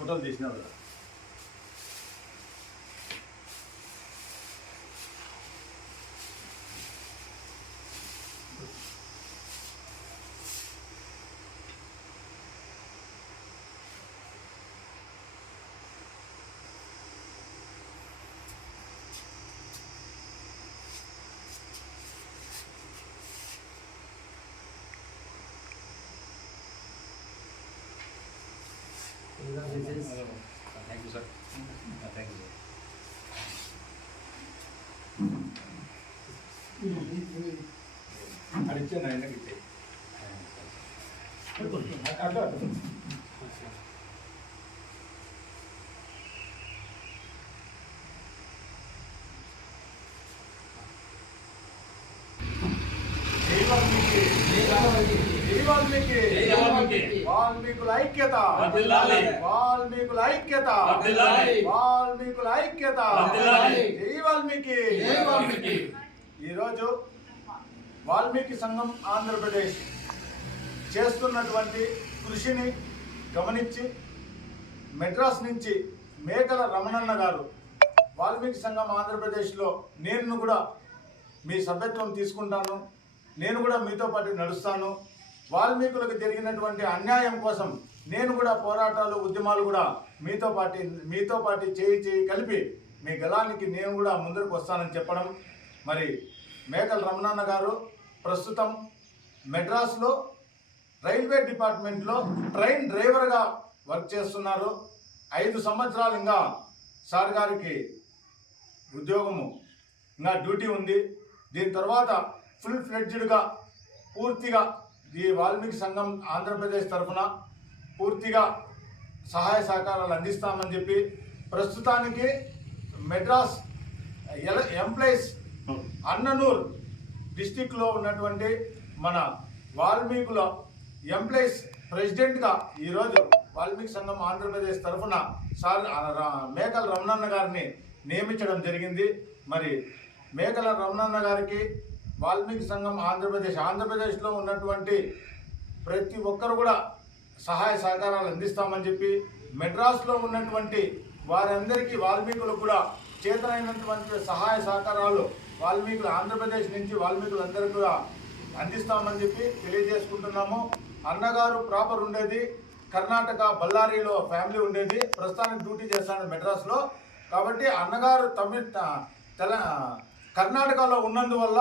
ఫోటోలు తీసినారు. あれじゃないだけど。వాల్మీకుల ఐక్యత. వాల్మీకుల ఐక్యత. వాల్మీకుల ఐక్యత. జై వాల్మీకి. ఈరోజు వాల్మీకి సంఘం ఆంధ్రప్రదేశ్ చేస్తున్నటువంటి కృషిని గమనించి మెడ్రాస్ నుంచి మేకల రమణన్న గారు వాల్మీకి సంఘం ఆంధ్రప్రదేశ్లో నేను కూడా మీ సభ్యత్వం తీసుకుంటాను. నేను కూడా మీతో పాటు నడుస్తాను. వాల్మీకులకు జరిగినటువంటి అన్యాయం కోసం నేను కూడా పోరాటాలు ఉద్యమాలు కూడా మీతో పాటి మీతో పాటు చేయి చేయి కలిపి మీ గలానికి నేను కూడా ముందరకు వస్తానని చెప్పడం. మరి మేకల రమణన్న గారు ప్రస్తుతం మెడ్రాస్లో రైల్వే డిపార్ట్మెంట్లో ట్రైన్ డ్రైవర్గా వర్క్ చేస్తున్నారు. ఐదు సంవత్సరాలు ఇంకా సార్ గారికి ఉద్యోగము ఇంకా డ్యూటీ ఉంది. దీని తర్వాత ఫుల్ ఫ్లెడ్జ్డ్గా పూర్తిగా ఈ వాల్మీకి సంఘం ఆంధ్రప్రదేశ్ తరఫున పూర్తిగా సహాయ సహకారాలు అందిస్తామని చెప్పి ప్రస్తుతానికి మెడ్రాస్ ఎల ఎంప్లాయీస్ అన్ననూర్ డిస్టిక్లో ఉన్నటువంటి మన వాల్మీకుల ఎంప్లాయీస్ ప్రెసిడెంట్గా ఈరోజు వాల్మీకి సంఘం ఆంధ్రప్రదేశ్ తరఫున సార్ మేకల రమణన్న గారిని నియమించడం జరిగింది. మరి మేకల రమణన్న గారికి వాల్మీకి సంఘం ఆంధ్రప్రదేశ్. ఆంధ్రప్రదేశ్లో ఉన్నటువంటి ప్రతి ఒక్కరు కూడా సహాయ సహకారాలు అందిస్తామని చెప్పి మెడ్రాస్లో ఉన్నటువంటి వారందరికీ వాల్మీకులకు కూడా చేతనైనటువంటి సహాయ సహకారాలు వాల్మీకులు ఆంధ్రప్రదేశ్ నుంచి వాల్మీకులందరికీ కూడా అందిస్తామని చెప్పి తెలియజేసుకుంటున్నాము. అన్నగారు ప్రాపర్ ఉండేది కర్ణాటక బళ్ళారిలో ఫ్యామిలీ ఉండేది ప్రస్తుతానికి డ్యూటీ చేస్తాడు మెడ్రాస్లో. కాబట్టి అన్నగారు తమిళ తెల కర్ణాటకలో ఉన్నందువల్ల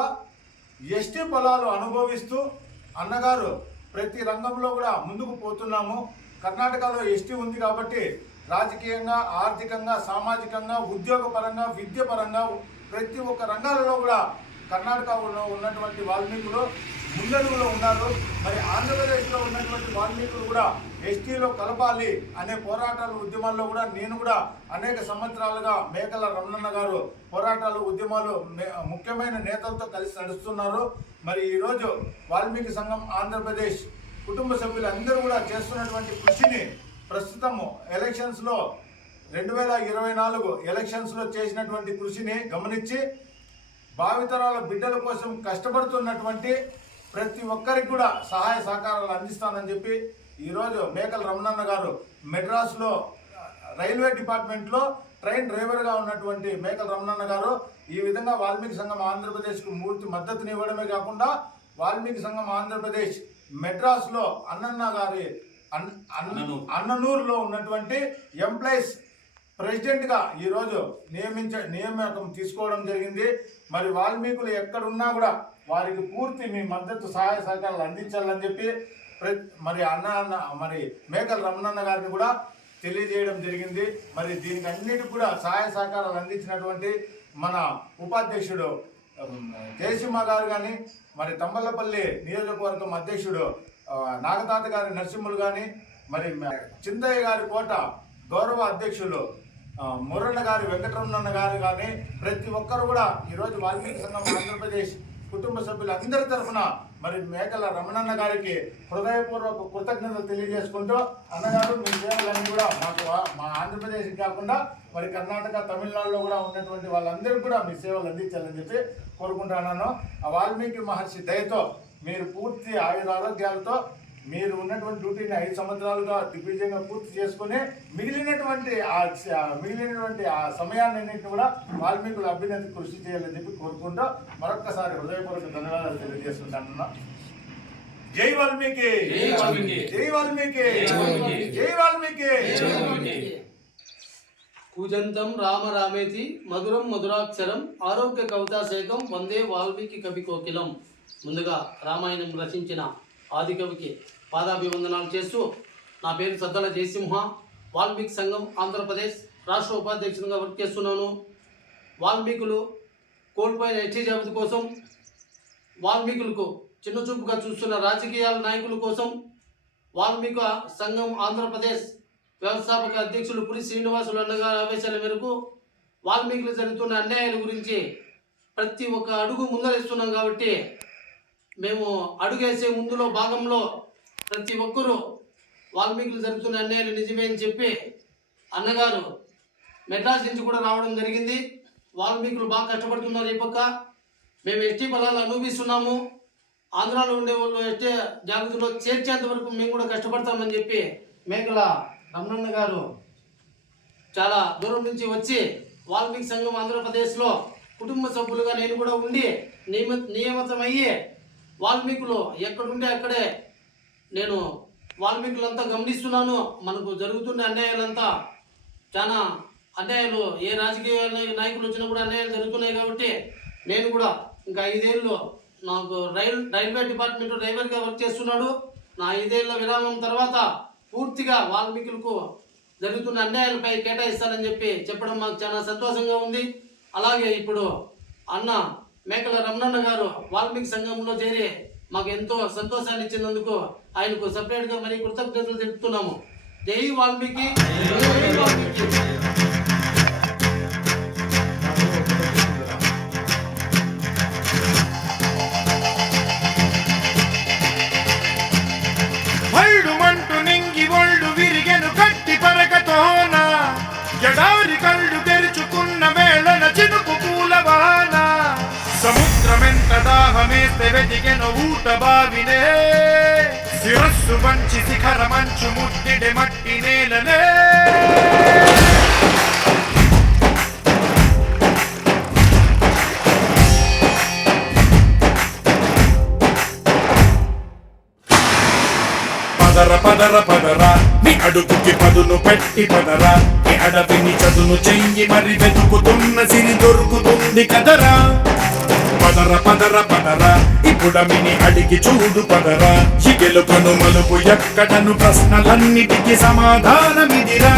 ఎస్టీ పొలాలు అనుభవిస్తూ అన్నగారు ప్రతి రంగంలో కూడా ముందుకు పోతున్నాము. కర్ణాటకలో ఎస్టీ ఉంది కాబట్టి రాజకీయంగా ఆర్థికంగా సామాజికంగా ఉద్యోగపరంగా విద్యపరంగా ప్రతి ఒక్క రంగాలలో కూడా కర్ణాటకలో ఉన్నటువంటి వాల్మీకులు ముందడుగులో ఉన్నారు. మరి ఆంధ్రప్రదేశ్లో ఉన్నటువంటి వాల్మీకులు కూడా ఎస్టీలో కలపాలి అనే పోరాటాలు ఉద్యమాల్లో కూడా నేను కూడా అనేక సంవత్సరాలుగా మేకల రమణన్న గారు పోరాటాలు ఉద్యమాలు ముఖ్యమైన నేతలతో కలిసి నడుస్తున్నారు. మరి ఈరోజు వాల్మీకి సంఘం ఆంధ్రప్రదేశ్ కుటుంబ సభ్యులందరూ కూడా చేస్తున్నటువంటి కృషిని ప్రస్తుతము ఎలక్షన్స్లో రెండు వేల ఇరవై నాలుగు ఎలక్షన్స్లో చేసినటువంటి కృషిని గమనించి భావితరాల బిడ్డల కోసం కష్టపడుతున్నటువంటి ప్రతి ఒక్కరికి కూడా సహాయ సహకారాలు అందిస్తానని చెప్పి ఈరోజు మేకల రమణన్న గారు మెడ్రాస్లో రైల్వే డిపార్ట్మెంట్లో ట్రైన్ డ్రైవర్గా ఉన్నటువంటి మేకల రమణన్న గారు ఈ విధంగా వాల్మీకి సంఘం ఆంధ్రప్రదేశ్కు పూర్తి మద్దతుని ఇవ్వడమే కాకుండా వాల్మీకి సంఘం ఆంధ్రప్రదేశ్ మెడ్రాస్లో అన్నన్న గారి అన్- అన్న- అన్ననూరు. అన్ననూరులో ఉన్నటువంటి ఎంప్లాయీస్ ప్రెసిడెంట్గా ఈరోజు నియమించ నియామకం తీసుకోవడం జరిగింది మరి వాల్మీకులు ఎక్కడున్నా కూడా వారికి పూర్తి మీ మద్దతు సహాయ సహకారాలు అందించాలని చెప్పి ప్ర- మరి అన్న అన్న మరి మేకల రమణన్న గారిని కూడా తెలియజేయడం జరిగింది. మరి దీనికి అన్నిటికి కూడా సహాయ సహకారాలు అందించినటువంటి మన ఉపాధ్యక్షుడు ఉమ్, జయసింహ గారు కానీ మరి తంబలపల్లి నియోజకవర్గం అధ్యక్షుడు నాగతాత గారి నరసింహులు కానీ మరి చింతయ్య గారి కోట గౌరవ అధ్యక్షులు ఆ, మురళ గారి వెంకటరమణ గారు కానీ ప్రతి ఒక్కరు కూడా ఈరోజు వాల్మీకి సంఘం ఆంధ్రప్రదేశ్ కుటుంబ సభ్యులు అందరి తరఫున మరి మేకల రమణన్న గారికి హృదయపూర్వక కృతజ్ఞతలు తెలియజేసుకుంటూ అన్నగారు మీ సేవలన్నీ కూడా మాకు మా ఆంధ్రప్రదేశ్ కాకుండా మరి కర్ణాటక తమిళనాడులో కూడా ఉన్నటువంటి వాళ్ళందరికీ కూడా మీ సేవలు అందించాలని చెప్పి కోరుకుంటున్నాను. ఆ వాల్మీకి మహర్షి దయతో మీరు పూర్తి ఆయుర ఆరోగ్యాలతో మీరు ఉన్నటువంటి డ్యూటీని ఐదు సంవత్సరాలుగా దిగ్విజయంగా పూర్తి చేసుకుని మిగిలినటువంటి ఆ మిగిలినటువంటి ఆ సమయాన్ని కూడా వాల్మీకుల అభ్యున్నతి కృషి చేయాలని చెప్పి కోరుకుంటూ మరొక్కసారి హృదయపూర్వక ధన్యవాదాలు తెలియజేసుకుంటాను జై వాల్మీకి జై వాల్మీకి. జై వాల్మీకి జై వాల్మీకి. జై వాల్మీకి జై వాల్మీకి. కూజంతం రామ రామేతి మధురం మధురాక్షరం ఆరోగ్య కవితాశేఖం వందే వాల్మీకి కవి కోకిలం ముందుగా రామాయణం రచించిన ఆదికవికి పాదాభివందనాలు చేస్తూ నా పేరు సద్దల జయసింహ వాల్మీకి సంఘం ఆంధ్రప్రదేశ్ రాష్ట్ర ఉపాధ్యక్షునిగా వర్క్ చేస్తున్నాను. వాల్మీకులు కోల్పోయిన ఎట్టి జాబితా కోసం వాల్మీకులకు చిన్న చూపుగా చూస్తున్న రాజకీయాల నాయకుల కోసం వాల్మీక సంఘం ఆంధ్రప్రదేశ్ వ్యవస్థాపక అధ్యక్షులు పురి శ్రీనివాసులు అన్నగారి ఆవేశాల మేరకు వాల్మీకులు జరుగుతున్న అన్యాయాల గురించి ప్రతి ఒక్క అడుగు ముందరేస్తున్నాం కాబట్టి మేము అడుగేసే ముందులో భాగంలో ప్రతి ఒక్కరూ వాల్మీకులు జరుగుతున్న అన్యాయాలు నిజమే అని చెప్పి అన్నగారు మెడ్రాస్ నుంచి కూడా రావడం జరిగింది. వాల్మీకులు బాగా కష్టపడుతున్నారు ఈ పక్క. మేము ఎస్టీ బలాలు అనుభవిస్తున్నాము. ఆంధ్రాలో ఉండే వాళ్ళు ఎస్టీ జాగ్రత్తలో చేర్చేంత వరకు మేము కూడా కష్టపడతామని చెప్పి మేకల రమణన్న గారు చాలా దూరం నుంచి వచ్చి వాల్మీకి సంఘం ఆంధ్రప్రదేశ్లో కుటుంబ సభ్యులుగా నేను కూడా ఉండి నియమ నియమితమయ్యి వాల్మీకులు ఎక్కడుంటే అక్కడే నేను వాల్మీకులంతా గమనిస్తున్నాను. మనకు జరుగుతున్న అన్యాయాలంతా చాలా అన్యాయాలు ఏ రాజకీయ నాయకులు వచ్చినా కూడా అన్యాయాలు జరుగుతున్నాయి కాబట్టి నేను కూడా ఇంకా ఐదేళ్ళు నాకు రైల్ రైల్వే డిపార్ట్మెంట్ డ్రైవర్గా వర్క్ చేస్తున్నాడు. నా ఐదేళ్ళ విరామం తర్వాత పూర్తిగా వాల్మీకులకు జరుగుతున్న అన్యాయాలపై కేటాయిస్తానని చెప్పి చెప్పడం మాకు చాలా సంతోషంగా ఉంది. అలాగే ఇప్పుడు అన్న మేకల రమణన్న గారు వాల్మీకి సంఘంలో చేరి మాకు ఎంతో సంతోషాన్ని ఇచ్చినందుకు ఆయనకు సపరేట్గా మరి కృతజ్ఞతలు తెలుపుతున్నాము. జై వాల్మీకి. సముద్రమెంత దాహమేస్తే వెతికెను ఊట బావినే. శిరస్సు మంచి శిఖర మంచు ముద్దిడి మట్టి నేలనే. పదర పదర పదరా నీ అడుగుకి పదును పెట్టి పదరా. నీ అడవిని చదును చెయ్యి మరి వెతుకుతున్న సిరి దొరుకుతుంది కదరా. పదర పదర పదర. ఇప్పుడమిని అడిగి చూడు పదర. ఈ గెలుపను మలుపు ఎక్కడను ప్రశ్నలన్నిటికీ సమాధానమిదిరా.